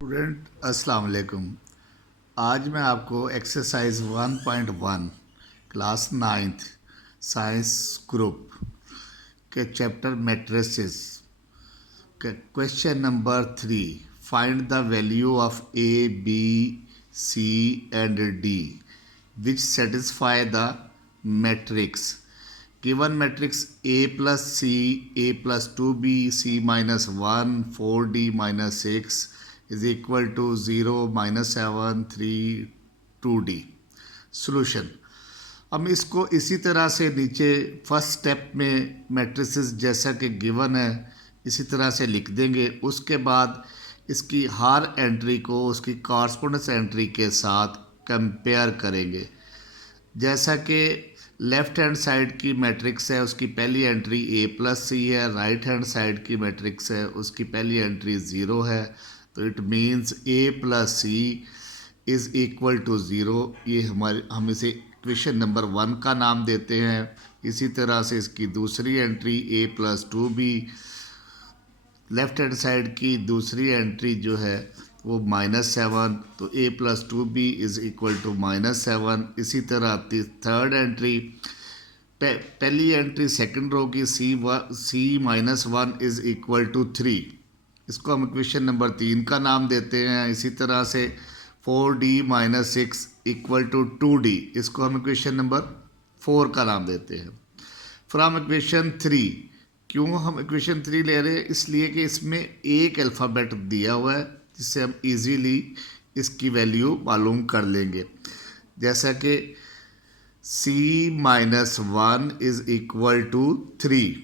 Student अस्सलाम वालेकुम। आज मैं आपको exercise 1.1 class 9th science group के चैप्टर मैट्रिसेस के question number 3 find the value of a b c and d which satisfy the matrix given matrix a plus c a plus 2b c minus 1 4d minus 6 is equal to 0 minus 7 3 2d। Solution. हम इसको इसी तरह से नीचे first step में matrices जैसा कि given है इसी तरह से लिख देंगे। उसके बाद इसकी हर एंट्री को उसकी कॉरस्पॉन्डेंस एंट्री के साथ कंपेयर करेंगे। जैसा कि लेफ़्ट हैंड साइड की मैट्रिक्स है उसकी पहली एंट्री ए प्लस सी है, राइट हैंड साइड की मैट्रिक्स है उसकी पहली एंट्री ज़ीरो है, तो it means a plus c is equal to zero. ये हम इसे इक्वेशन नंबर 1 का नाम देते हैं। इसी तरह से इसकी दूसरी एंट्री ए plus 2b, left hand side की दूसरी एंट्री जो है वो -7, तो a plus 2b is equal to -7। इसी तरह थर्ड एंट्री पहली एंट्री सेकंड रो की c-1 इज़ इक्वल टू 3, इसको हम इक्वेशन नंबर 3 का नाम देते हैं। इसी तरह से 4d - 6 इक्वल टू 2d, इसको हम इक्वेशन नंबर 4 का नाम देते हैं। फ्रॉम इक्वेशन 3, क्यों हम इक्वेशन 3 ले रहे हैं? इसलिए कि इसमें एक अल्फ़ाबेट दिया हुआ है जिससे हम इजीली इसकी वैल्यू मालूम कर लेंगे। जैसा कि c-1 इज़ इक्वल टू 3,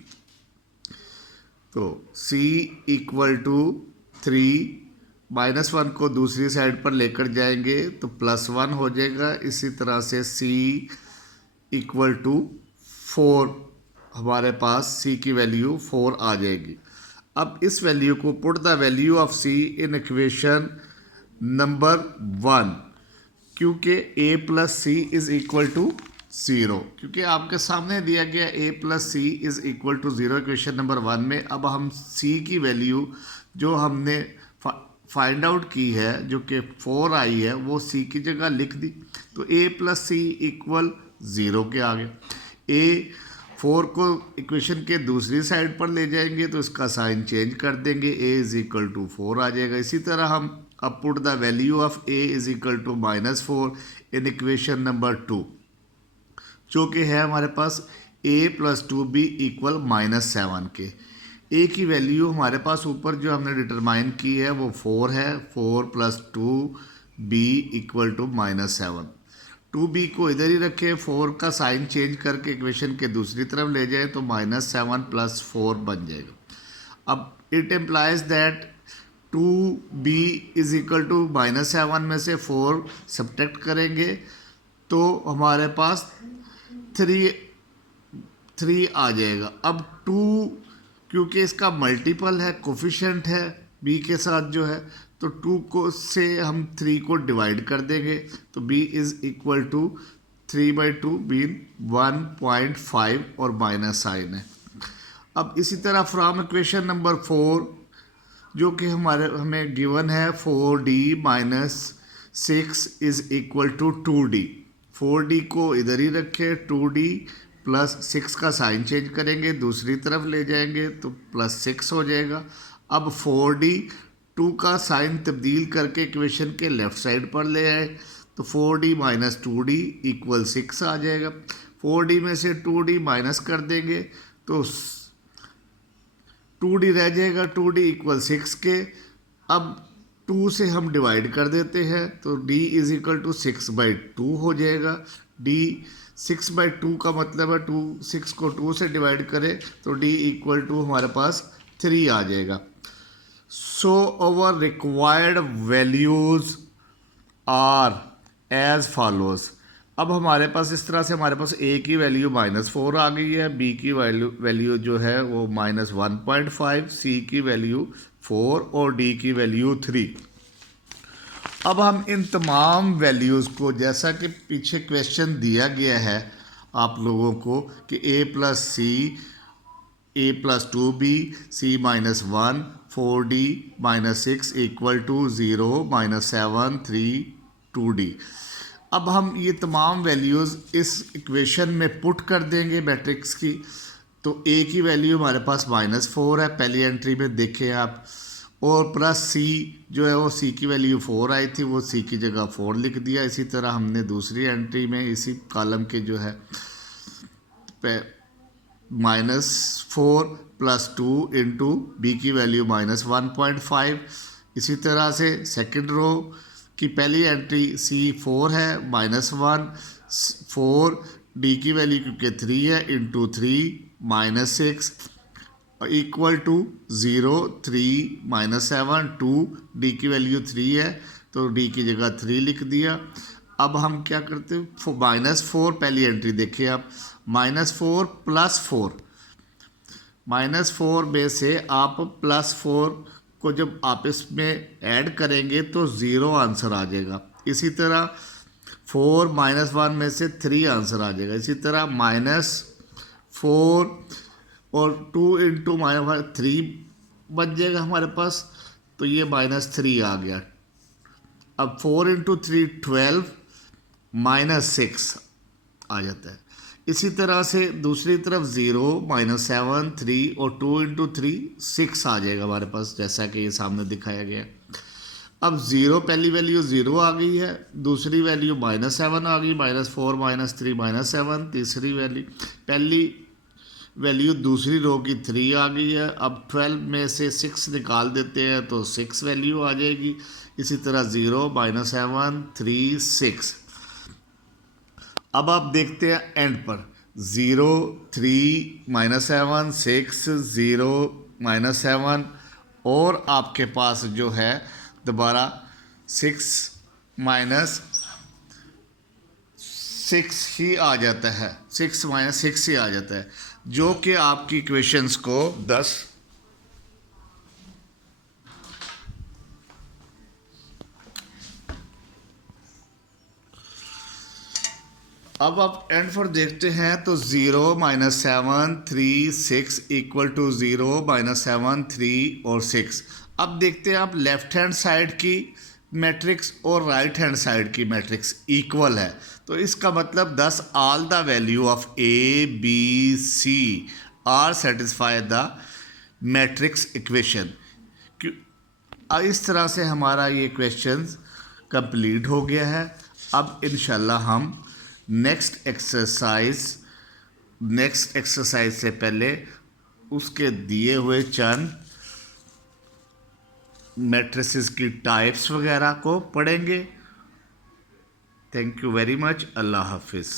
तो c इक्वल टू 3, -1 को दूसरी साइड पर लेकर जाएंगे तो +1 हो जाएगा। इसी तरह से c इक्वल टू 4, हमारे पास c की वैल्यू 4 आ जाएगी। अब इस वैल्यू को put the value of c in equation number 1, क्योंकि a plus c is equal to 0, क्योंकि आपके सामने दिया गया a plus c is equal to 0 equation number 1 में। अब हम c की वैल्यू जो हमने फाइंड आउट की है जो कि 4 आई है वो c की जगह लिख दी, तो a प्लस सी इक्वल 0 के आ गया। a 4 को इक्वेशन के दूसरी साइड पर ले जाएंगे तो इसका साइन चेंज कर देंगे, a इज़ इक्वल टू 4 आ जाएगा। इसी तरह हम अब put the value of a is equal to -4 in equation number 2, जो कि है हमारे पास a प्लस 2b इक्वल -7 के। a की वैल्यू हमारे पास ऊपर जो हमने डिटरमाइन की है वो 4 है, 4 + 2b इक्वल टू -7। 2b को इधर ही रखें, 4 का साइन चेंज करके इक्वेशन के दूसरी तरफ ले जाए तो -7 + 4 बन जाएगा। अब it implies that 2b is equal to -7 में से 4 सब्ट्रैक्ट करेंगे तो हमारे पास 3 आ जाएगा। अब 2 क्योंकि इसका मल्टीपल है, कोफिशिएंट है b के साथ जो है, तो 2 को से हम 3 को डिवाइड कर देंगे तो b इज़ इक्वल टू 3/2 बीन 1.5 और माइनस साइन है। अब इसी तरह फ्रॉम इक्वेशन नंबर 4 जो कि हमें गिवन है 4d - 6 is equal to 2d, 4d को इधर ही रखें, 2d + 6 का साइन चेंज करेंगे दूसरी तरफ ले जाएंगे तो +6 हो जाएगा। अब 4d 2 का साइन तब्दील करके इक्वेशन के लेफ़्ट साइड पर ले आए तो 4d - 2d इक्वल 6 आ जाएगा। 4d में से 2d माइनस कर देंगे तो 2d रह जाएगा, 2d इक्वल 6 के। अब 2 से हम डिवाइड कर देते हैं तो d इज़ इक्वल टू 6/2 हो जाएगा। d 6/2 का मतलब है 6 को 2 से डिवाइड करें तो d इक्वल टू हमारे पास 3 आ जाएगा। So our required values are as follows. अब हमारे पास इस तरह से हमारे पास a की वैल्यू -4 आ गई है, b की वैल्यू जो है वो -1.5, c की वैल्यू 4 और d की वैल्यू 3। अब हम इन तमाम वैल्यूज़ को, जैसा कि पीछे क्वेश्चन दिया गया है आप लोगों को कि a + c a + 2b c - 1 4D minus 6 equal to 0 minus 7 3 2D। अब हम ये तमाम वैल्यूज़ इस इक्वेशन में पुट कर देंगे मैट्रिक्स की। तो ए की वैल्यू हमारे पास -4 है पहली एंट्री में, देखें आप, और प्लस सी जो है वो सी की वैल्यू 4 आई थी, वो सी की जगह 4 लिख दिया। इसी तरह हमने दूसरी एंट्री में इसी कॉलम के जो है -4 + 2 इंटू बी की वैल्यू -1.5। इसी तरह से सेकंड रो की पहली एंट्री C4 है -1 4 डी की वैल्यू क्योंकि 3 है इंटू 3 -6 इक्वल टू 0 3 -7 2 डी की वैल्यू 3 है तो डी की जगह 3 लिख दिया। अब हम क्या करते हैं, -4 पहली एंट्री देखिए आप, -4 + 4, -4 में से आप +4 को जब आप इसमें ऐड करेंगे तो 0 आंसर आ जाएगा। इसी तरह 4 -1 में से 3 आंसर आ जाएगा। इसी तरह -4 और 2 इंटू -3 बच जाएगा हमारे पास, तो ये -3 आ गया। अब 4 इंटू 3 12 -6 आ जाता है। इसी तरह से दूसरी तरफ 0 -7 3 और 2 इंटू 3 6 आ जाएगा हमारे पास, जैसा कि ये सामने दिखाया गया। अब 0 पहली वैल्यू 0 आ गई है, दूसरी वैल्यू -7 आ गई, -4 -3 -7, तीसरी वैल्यू पहली वैल्यू दूसरी रो की 3 आ गई है। अब 12 में से 6 निकाल देते हैं तो 6 वैल्यू आ जाएगी। इसी तरह 0 -7 3 6। अब आप देखते हैं एंड पर 0 3 -7 6 0 -7 और आपके पास जो है दोबारा 6 -6 ही आ जाता है, 6 -6 ही आ जाता है, जो कि आपकी इक्वेशंस को 10। अब आप एंड पर देखते हैं तो 0 -7 3 6 इक्वल टू 0 -7 3 और 6। अब देखते हैं आप लेफ्ट हैंड साइड की मैट्रिक्स और राइट हैंड साइड की मैट्रिक्स इक्वल है, तो इसका मतलब 10 all the value of a b c are satisfy the matrix equation. इस तरह से हमारा ये क्वेश्चन कंप्लीट हो गया है। अब इंशाल्लाह हम नेक्स्ट एक्सरसाइज से पहले उसके दिए हुए चंद मैट्रिसेस की टाइप्स वगैरह को पढ़ेंगे। Thank you very much. Allah हाफिज़।